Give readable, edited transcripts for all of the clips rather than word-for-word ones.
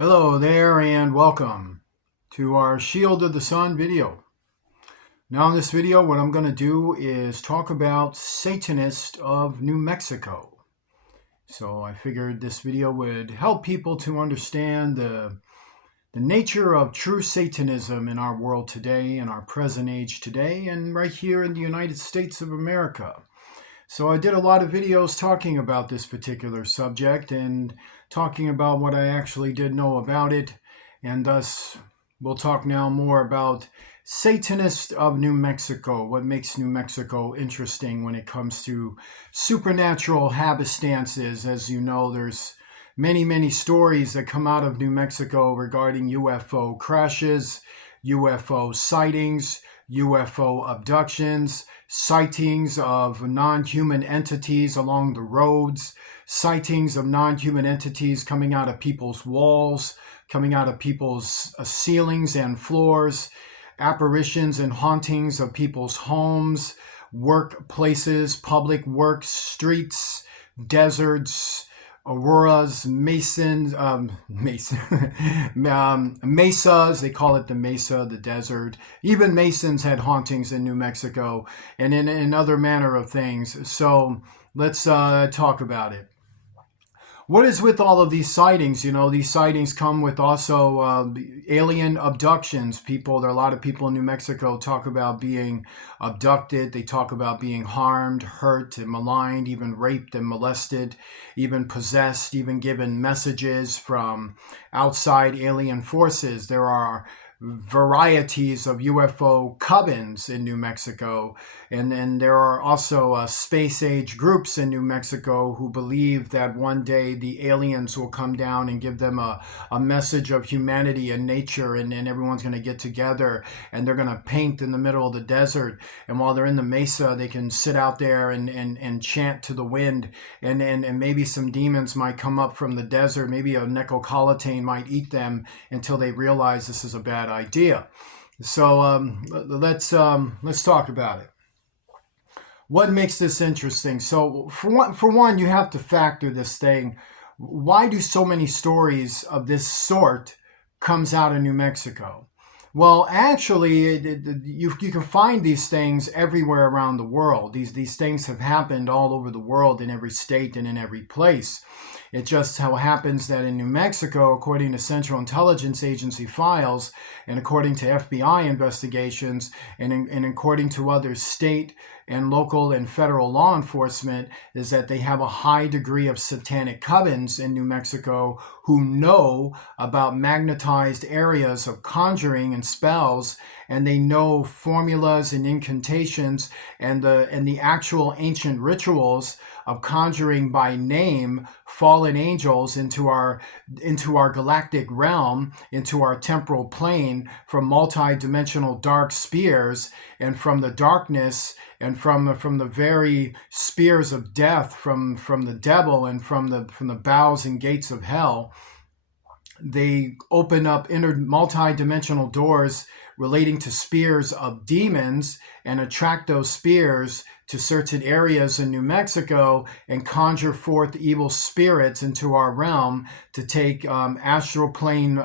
Hello there and welcome to our Shield of the Sun video. Now in this video what I'm going to do is talk about Satanists of New Mexico. So I figured this video would help people to understand the nature of true Satanism in our world today, in our present age today, and right here in the United States of America. So I did a lot of videos talking about this particular subject and talking about what I actually did know about it, and thus we'll talk now more about Satanists of New Mexico, what makes New Mexico interesting when it comes to supernatural happenstances. As you know, there's many stories that come out of New Mexico regarding UFO crashes, UFO sightings, UFO abductions, sightings of non-human entities along the roads, sightings of non-human entities coming out of people's walls, coming out of people's ceilings and floors, apparitions and hauntings of people's homes, workplaces, public works, streets, deserts, auroras, mesas. They call it the mesa, the desert. Even Masons had hauntings in New Mexico, and in other manner of things. So let's talk about it. What is with all of these sightings? You know, these sightings come with also alien abductions. There are a lot of people in New Mexico talk about being abducted. They talk about being harmed, hurt, and maligned, even raped and molested, even possessed, even given messages from outside alien forces. There are varieties of UFO covens in New Mexico. And then there are also space age groups in New Mexico who believe that one day the aliens will come down and give them a message of humanity and nature, and then everyone's going to get together and they're going to paint in the middle of the desert. And while they're in the mesa, they can sit out there and chant to the wind. And maybe some demons might come up from the desert. Maybe a necrocollatane might eat them until they realize this is a bad idea. So let's talk about it. What makes this interesting? So for one, you have to factor this thing. Why do so many stories of this sort comes out of New Mexico? Well, actually, you can find these things everywhere around the world. These things have happened all over the world, in every state and in every place. It just so happens that in New Mexico, according to Central Intelligence Agency files, and according to FBI investigations, and according to other state and local and federal law enforcement, is that they have a high degree of satanic covens in New Mexico who know about magnetized areas of conjuring and spells, and they know formulas and incantations and the actual ancient rituals of conjuring by name fallen angels into our galactic realm, into our temporal plane, from multi-dimensional dark spears, and from the darkness and from the very spears of death from the devil, and from the bowels and gates of hell. They open up multi-dimensional doors relating to spears of demons and attract those spears to certain areas in New Mexico and conjure forth evil spirits into our realm to take astral plane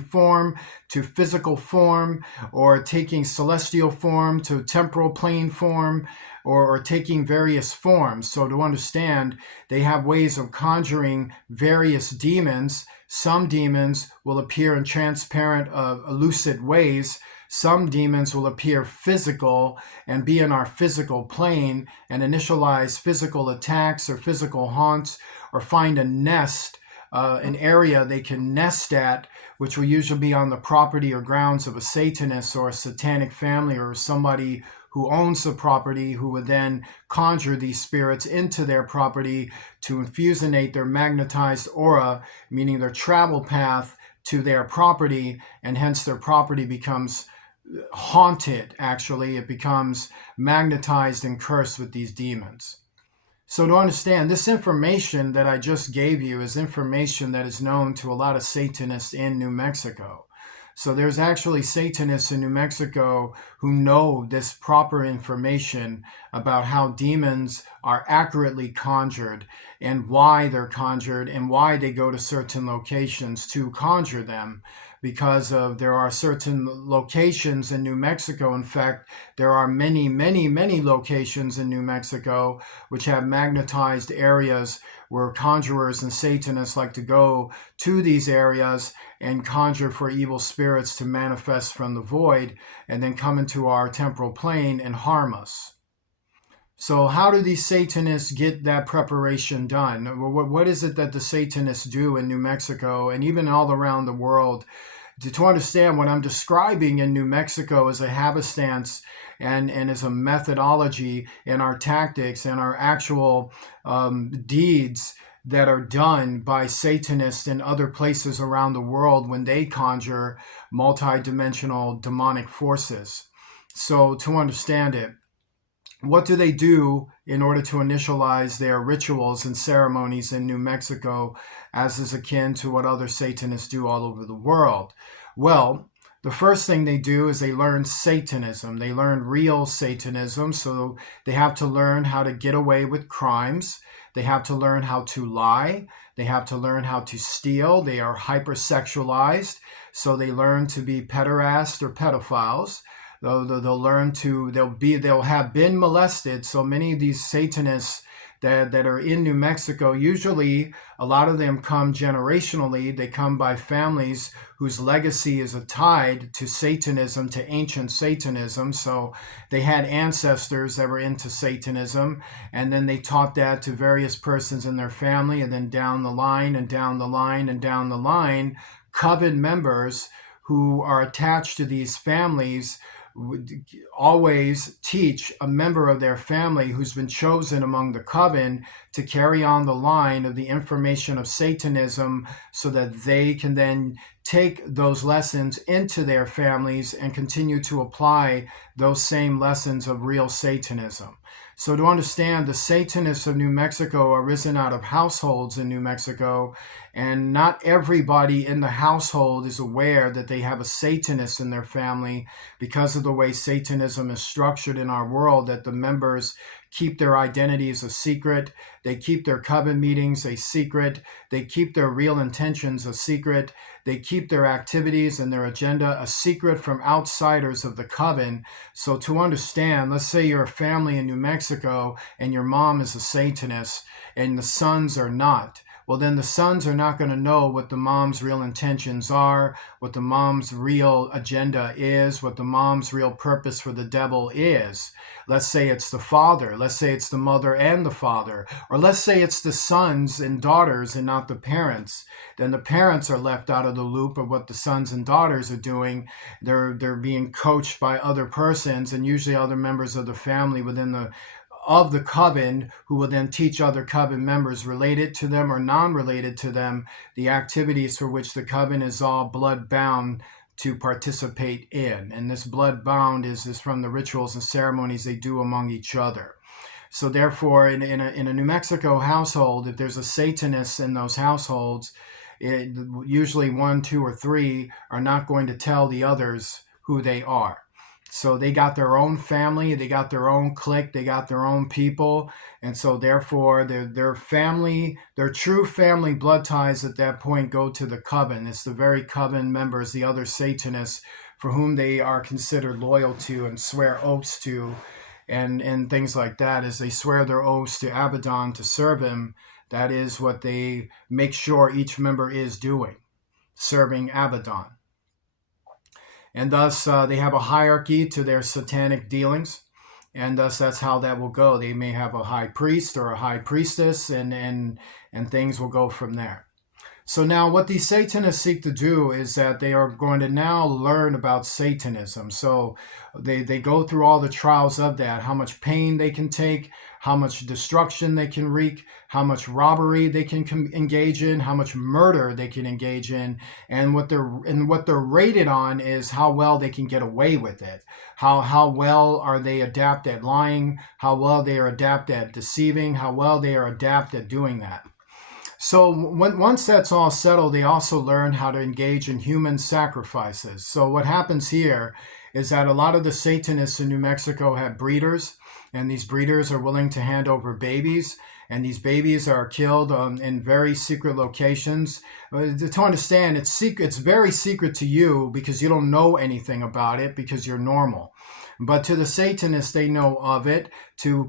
form to physical form, or taking celestial form to temporal plane form, or taking various forms. So to understand, they have ways of conjuring various demons. Some demons will appear in transparent, lucid ways. Some demons will appear physical and be in our physical plane and initialize physical attacks or physical haunts, or find a nest, an area they can nest at, which will usually be on the property or grounds of a Satanist or a satanic family, or somebody who owns the property, who would then conjure these spirits into their property to infusionate their magnetized aura, meaning their travel path to their property, and hence their property becomes haunted. Actually, it becomes magnetized and cursed with these demons. So to understand, this information that I just gave you is information that is known to a lot of Satanists in New Mexico. So there's actually Satanists in New Mexico who know this proper information about how demons are accurately conjured and why they're conjured and why they go to certain locations to conjure them, because of there are certain locations in New Mexico. In fact, there are many, many, many locations in New Mexico which have magnetized areas where conjurers and Satanists like to go to these areas and conjure for evil spirits to manifest from the void and then come into our temporal plane and harm us. So, how do these Satanists get that preparation done? What is it that the Satanists do in New Mexico and even all around the world to understand what I'm describing in New Mexico as a habistance and as a methodology in our tactics and our actual deeds that are done by Satanists in other places around the world when they conjure multidimensional demonic forces. So, to understand it, what do they do in order to initialize their rituals and ceremonies in New Mexico, as is akin to what other Satanists do all over the world? Well, the first thing they do is they learn Satanism. They learn real Satanism, so they have to learn how to get away with crimes. They have to learn how to lie. They have to learn how to steal. They are hypersexualized, so they learn to be pederasts or pedophiles. They'll learn to they'll have been molested. So many of these Satanists that are in New Mexico, usually a lot of them come generationally. They come by families whose legacy is tied to Satanism, to ancient Satanism. So they had ancestors that were into Satanism, and then they taught that to various persons in their family, and then down the line and down the line and down the line, coven members who are attached to these families would always teach a member of their family who's been chosen among the coven to carry on the line of the information of Satanism, so that they can then take those lessons into their families and continue to apply those same lessons of real Satanism. So to understand, the Satanists of New Mexico are risen out of households in New Mexico, and not everybody in the household is aware that they have a Satanist in their family, because of the way Satanism is structured in our world, that the members keep their identities a secret. They keep their coven meetings a secret. They keep their real intentions a secret. They keep their activities and their agenda a secret from outsiders of the coven. So to understand, let's say you're a family in New Mexico and your mom is a Satanist and the sons are not. Well, then the sons are not going to know what the mom's real intentions are, what the mom's real agenda is, what the mom's real purpose for the devil is. Let's say it's the father, let's say it's the mother and the father, or let's say it's the sons and daughters and not the parents. Then the parents are left out of the loop of what the sons and daughters are doing. They're being coached by other persons, and usually other members of the family within the coven, who will then teach other coven members related to them or non-related to them the activities for which the coven is all blood bound to participate in. And this blood bound is from the rituals and ceremonies they do among each other. So therefore, in a New Mexico household, if there's a Satanist in those households, usually 1, 2, or 3 are not going to tell the others who they are. So they got their own family, they got their own clique, they got their own people, and so therefore their family, their true family blood ties at that point go to the coven. It's the very coven members, the other Satanists, for whom they are considered loyal to and swear oaths to, and things like that. As they swear their oaths to Abaddon to serve him, that is what they make sure each member is doing, serving Abaddon. And thus they have a hierarchy to their satanic dealings, and thus that's how that will go. They may have a high priest or a high priestess, and things will go from there. So now what these Satanists seek to do is that they are going to now learn about Satanism. So they go through all the trials of that, how much pain they can take, how much destruction they can wreak, how much robbery they can engage in, how much murder they can engage in, and what they're rated on is how well they can get away with it. How well are they adept at lying, how well they are adept at deceiving, how well they are adept at doing that. So once that's all settled, they also learn how to engage in human sacrifices. So what happens here is that a lot of the Satanists in New Mexico have breeders, and these breeders are willing to hand over babies, and these babies are killed in very secret locations. To understand, it's secret. It's very secret to you because you don't know anything about it because you're normal. But to the Satanists, they know of it. To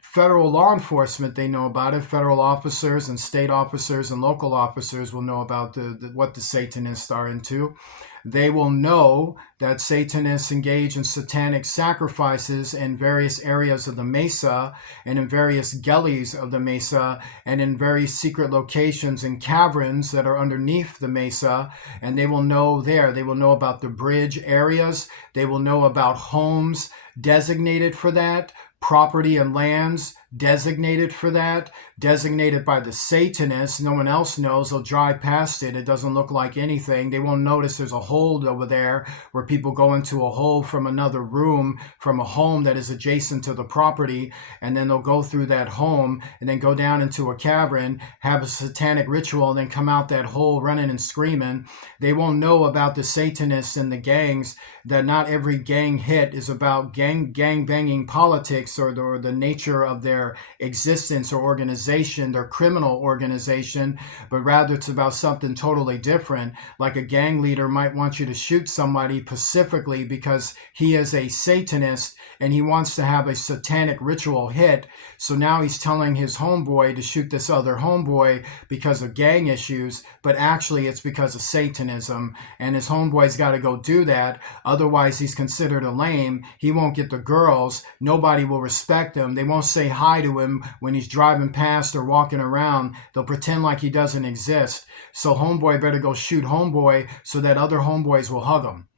federal law enforcement, they know about it. Federal officers and state officers and local officers will know about what the Satanists are into. They will know that Satanists engage in satanic sacrifices in various areas of the Mesa and in various gullies of the Mesa and in very secret locations and caverns that are underneath the Mesa. And they will know there. They will know about the bridge areas. They will know about homes designated for that, property and lands designated for that, designated by the Satanists. No one else knows. They'll drive past it. It doesn't look like anything. They won't notice there's a hole over there where people go into a hole from another room from a home that is adjacent to the property, and then they'll go through that home and then go down into a cavern, have a satanic ritual, and then come out that hole running and screaming. They won't know about the Satanists and the gangs, that not every gang hit is about gang banging politics or the nature of their existence or organization, their criminal organization, but rather it's about something totally different. Like a gang leader might want you to shoot somebody pacifically because he is a Satanist and he wants to have a satanic ritual hit. So now he's telling his homeboy to shoot this other homeboy because of gang issues, but actually it's because of Satanism, and his homeboy's got to go do that. Otherwise, he's considered a lame. He won't get the girls. Nobody will respect him. They won't say hi to him when he's driving past or walking around. They'll pretend like he doesn't exist. So homeboy better go shoot homeboy so that other homeboys will hug him.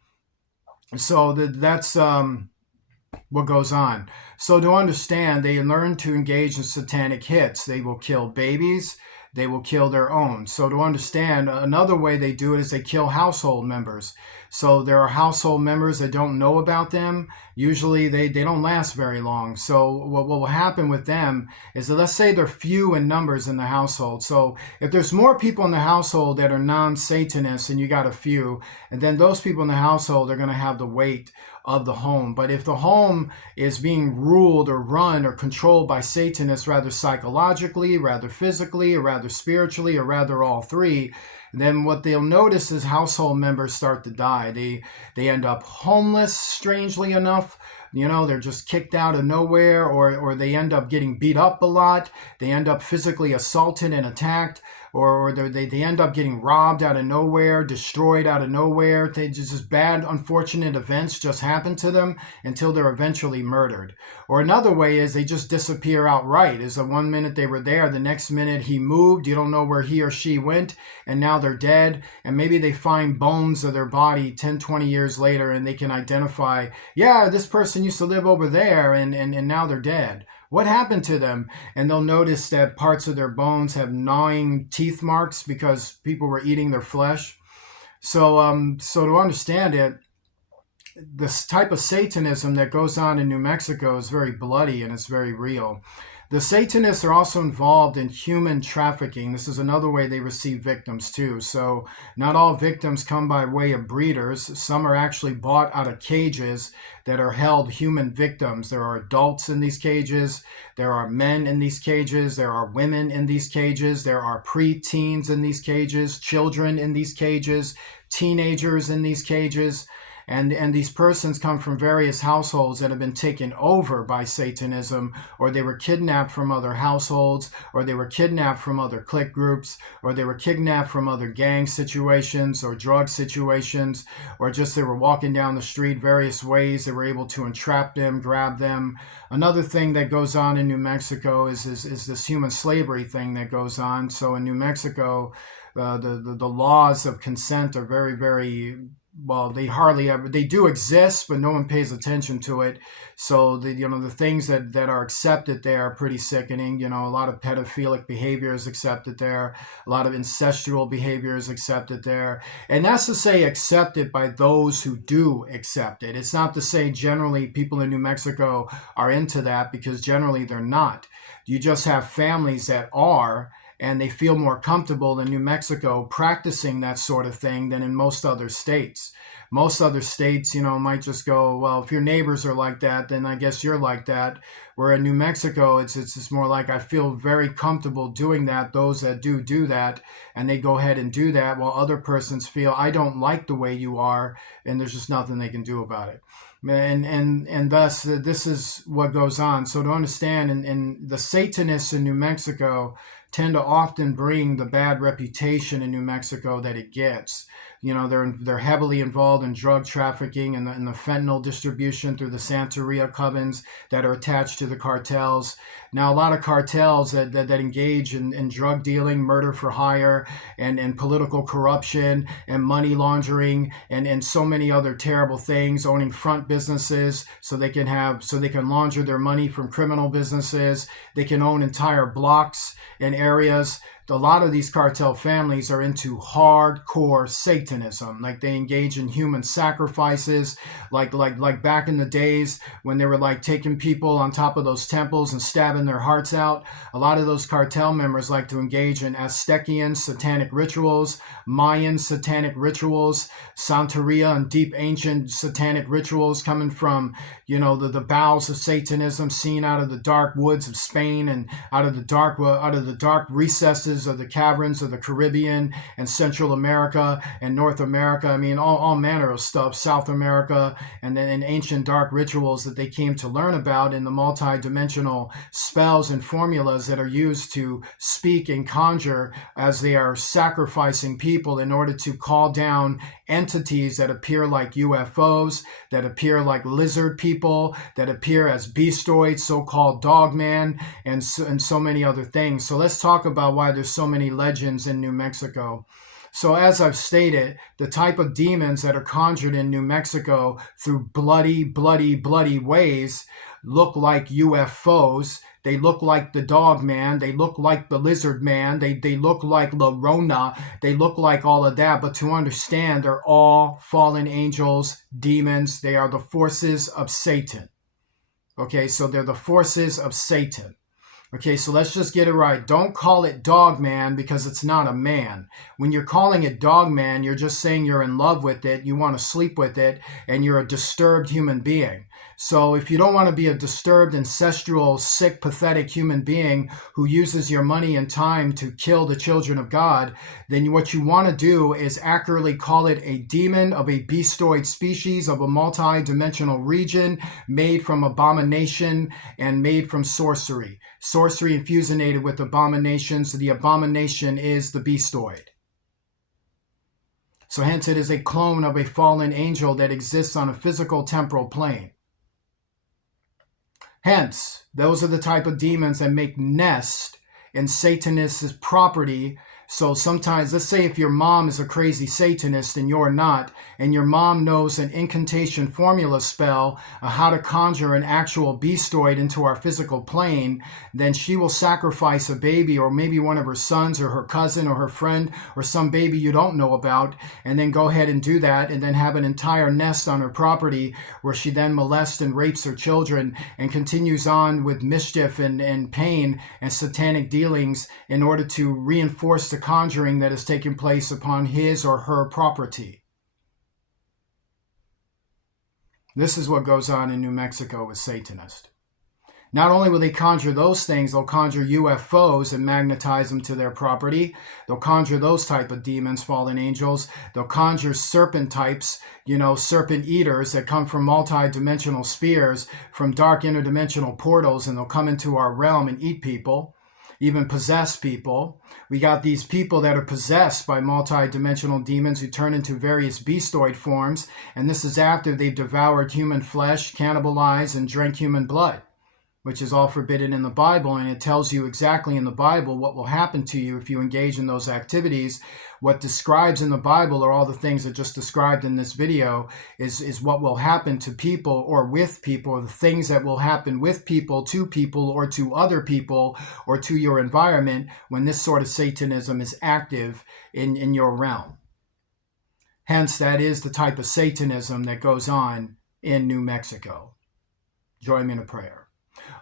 So that's what goes on. So to understand, they learn to engage in satanic hits. They will kill babies. They will kill their own. So to understand, another way they do it is they kill household members. So there are household members that don't know about them. Usually they don't last very long. So what will happen with them is that, let's say they're few in numbers in the household. So if there's more people in the household that are non-Satanists and you got a few, and then those people in the household are going to have the weight of the home. But if the home is being ruled or run or controlled by Satanists, rather psychologically, rather physically, or rather spiritually, or rather all three, then what they'll notice is household members start to die. They end up homeless, strangely enough. You know, they're just kicked out of nowhere, or they end up getting beat up a lot. They end up physically assaulted and attacked, or they end up getting robbed out of nowhere, destroyed out of nowhere. They just bad, unfortunate events just happen to them until they're eventually murdered. Or another way is they just disappear outright. Is the one minute they were there, the next minute he moved. You don't know where he or she went, and now they're dead. And maybe they find bones of their body 10, 20 years later, and they can identify, yeah, this person used to live over there, and now they're dead. What happened to them? And they'll notice that parts of their bones have gnawing teeth marks because people were eating their flesh. So to understand it, this type of Satanism that goes on in New Mexico is very bloody and it's very real. The Satanists are also involved in human trafficking. This is another way they receive victims too. So not all victims come by way of breeders. Some are actually bought out of cages that are held human victims. There are adults in these cages. There are men in these cages. There are women in these cages. There are preteens in these cages, children in these cages, teenagers in these cages. And these persons come from various households that have been taken over by Satanism, or they were kidnapped from other households, or they were kidnapped from other clique groups, or they were kidnapped from other gang situations or drug situations, or just they were walking down the street various ways. They were able to entrap them, grab them. Another thing that goes on in New Mexico is this human slavery thing that goes on. So in New Mexico, the laws of consent are very, very well, they hardly ever, they do exist, but no one pays attention to it. So the things that are accepted there are pretty sickening. A lot of pedophilic behavior is accepted there. A lot of incestual behavior is accepted there. And that's to say accepted by those who do accept it. It's not to say generally people in New Mexico are into that, because generally they're not. You just have families that are, and they feel more comfortable in New Mexico practicing that sort of thing than in most other states. Most other states, might just go, well, if your neighbors are like that, then I guess you're like that. Where in New Mexico, it's just more like I feel very comfortable doing that. Those that do that, and they go ahead and do that, while other persons feel I don't like the way you are, and there's just nothing they can do about it. And thus this is what goes on. So to understand, and the Satanists in New Mexico tend to often bring the bad reputation in New Mexico that it gets. They're heavily involved in drug trafficking and the fentanyl distribution through the Santeria covens that are attached to the cartels. Now, a lot of cartels that engage in drug dealing, murder for hire, and political corruption and money laundering and so many other terrible things, owning front businesses so they can launder their money from criminal businesses. They can own entire blocks and areas. A lot of these cartel families are into hardcore Satanism. Like they engage in human sacrifices, like back in the days when they were like taking people on top of those temples and stabbing their hearts out. A lot of those cartel members like to engage in Aztecian satanic rituals, Mayan satanic rituals, Santeria and deep ancient satanic rituals coming from, the bowels of Satanism seen out of the dark woods of Spain and out of the dark recesses of the caverns of the Caribbean and Central America and North America. I mean, all manner of stuff, South America, and then in ancient dark rituals that they came to learn about in the multi-dimensional spells and formulas that are used to speak and conjure as they are sacrificing people in order to call down entities that appear like UFOs, that appear like lizard people, that appear as beastoids, so-called dogman, and so many other things. So let's talk about why there's so many legends in New Mexico. So as I've stated, the type of demons that are conjured in New Mexico through bloody ways look like UFOs. They look like the dog man. They look like the lizard man. They look like La Rona. They look like all of that. But to understand, they're all fallen angels, demons. They are the forces of Satan. Okay, so they're the forces of Satan. Okay, so let's just get it right. Don't call it dog man because it's not a man. When you're calling it dog man, you're just saying you're in love with it, you want to sleep with it, and you're a disturbed human being. So if you don't want to be a disturbed, ancestral, sick, pathetic human being who uses your money and time to kill the children of God, then what you want to do is accurately call it a demon of a beastoid species of a multi-dimensional region made from abomination and made from sorcery. Sorcery infusionated with abominations. The abomination is the beastoid. So hence it is a clone of a fallen angel that exists on a physical temporal plane. Hence, those are the type of demons that make nest in Satanist's property. So sometimes, let's say if your mom is a crazy Satanist and you're not, and your mom knows an incantation formula spell, how to conjure an actual beastoid into our physical plane, then she will sacrifice a baby or maybe one of her sons or her cousin or her friend or some baby you don't know about, and then go ahead and do that and then have an entire nest on her property where she then molests and rapes her children and continues on with mischief and pain and satanic dealings in order to reinforce the conjuring that is taking place upon his or her property. This is what goes on in New Mexico with Satanists. Not only will they conjure those things, they'll conjure UFOs and magnetize them to their property. They'll conjure those type of demons, fallen angels. They'll conjure serpent types, serpent eaters that come from multi-dimensional spheres, from dark interdimensional portals, and they'll come into our realm and eat people, even possess people. We got these people that are possessed by multi-dimensional demons who turn into various beastoid forms, and this is after they've devoured human flesh, cannibalized, and drank human blood, which is all forbidden in the Bible, and it tells you exactly in the Bible what will happen to you if you engage in those activities. What describes in the Bible are all the things that just described in this video is what will happen to people or with people, or the things that will happen with people, or to other people, or to your environment when this sort of Satanism is active in your realm. Hence, that is the type of Satanism that goes on in New Mexico. Join me in a prayer.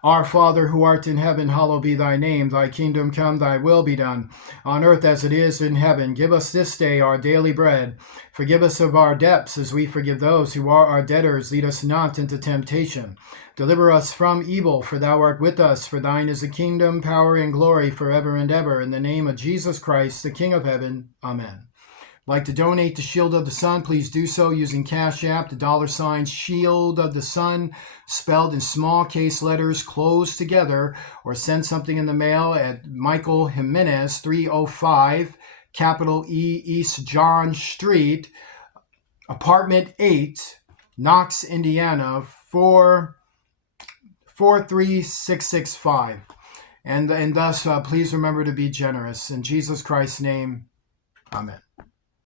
Our Father, who art in heaven, hallowed be thy name. Thy kingdom come, thy will be done, on earth as it is in heaven. Give us this day our daily bread. Forgive us of our debts, as we forgive those who are our debtors. Lead us not into temptation. Deliver us from evil, for thou art with us. For thine is the kingdom, power, and glory forever and ever. In the name of Jesus Christ, the King of heaven. Amen. Like to donate to Shield of the Sun, please do so using Cash App, the $ Shield of the Sun, spelled in small case letters closed together, or send something in the mail at Michael Jimenez, 305 capital E East John Street, Apartment 8, Knox, Indiana, 43665. And thus, please remember to be generous. In Jesus Christ's name, amen.